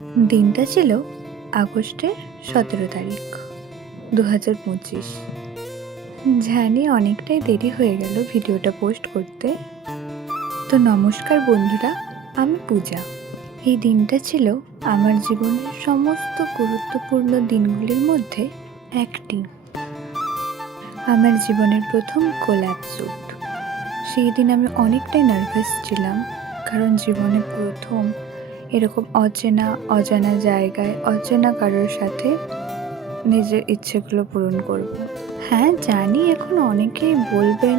দিনটা ছিল আগস্টের 17 তারিখ 2025। জানি অনেকটাই দেরি হয়ে গেল ভিডিওটা পোস্ট করতে। তো নমস্কার বন্ধুরা, আমি পূজা। এই দিনটা ছিল আমার জীবনের সমস্ত গুরুত্বপূর্ণ দিনগুলির মধ্যে একটি। আমার জীবনের প্রথম কোল্যাব শ্যুট। সেই দিন আমি অনেকটাই নার্ভাস ছিলাম, কারণ জীবনে প্রথম এরকম অজানা জায়গায় অচেনা কারোর সাথে নিজের ইচ্ছেগুলো পূরণ করব। হ্যাঁ জানি, এখন অনেকেই বলবেন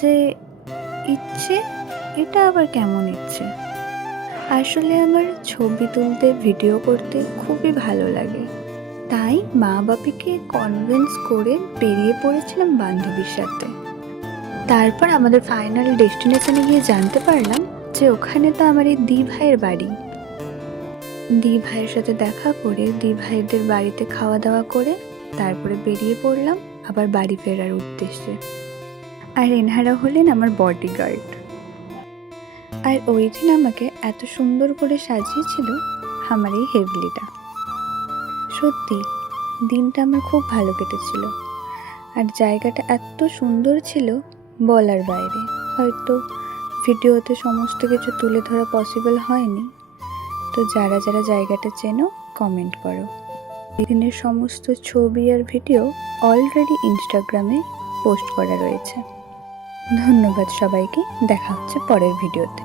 যে ইচ্ছে, এটা আবার কেমন ইচ্ছে। আসলে আমার ছবি তুলতে, ভিডিও করতে খুবই ভালো লাগে, তাই মা বাপিকে কনভিন্স করে বেরিয়ে পড়েছিলাম বান্ধবীর সাথে। তারপর আমাদের ফাইনাল ডেস্টিনেশনে গিয়ে জানতে পারলাম যে ওখানে তো আমার এই দি ভাইয়ের বাড়ি। দি ভাইয়ের সাথে দেখা করে, দি ভাইদের বাড়িতে খাওয়া দাওয়া করে তারপরে বেরিয়ে পড়লাম আবার বাড়ি ফেরার উদ্দেশ্যে। আর এনারা হলেন আমার বডিগার্ড। আর ওই দিন আমাকে এত সুন্দর করে সাজিয়েছিল আমার এই হেভলিটা। সত্যি দিনটা আমার খুব ভালো কেটেছিল। আর জায়গাটা এত সুন্দর ছিল বলার বাইরে। হয়তো ভিডিওতে সমস্ত কিছু তুলে ধরা পসিবল হয়নি, তো যারা যারা জায়গাটা চেনো কমেন্ট করো। এদিনের সমস্ত ছবি আর ভিডিও অলরেডি ইনস্টাগ্রামে পোস্ট করা রয়েছে। ধন্যবাদ সবাইকে, দেখা হচ্ছে পরের ভিডিওতে।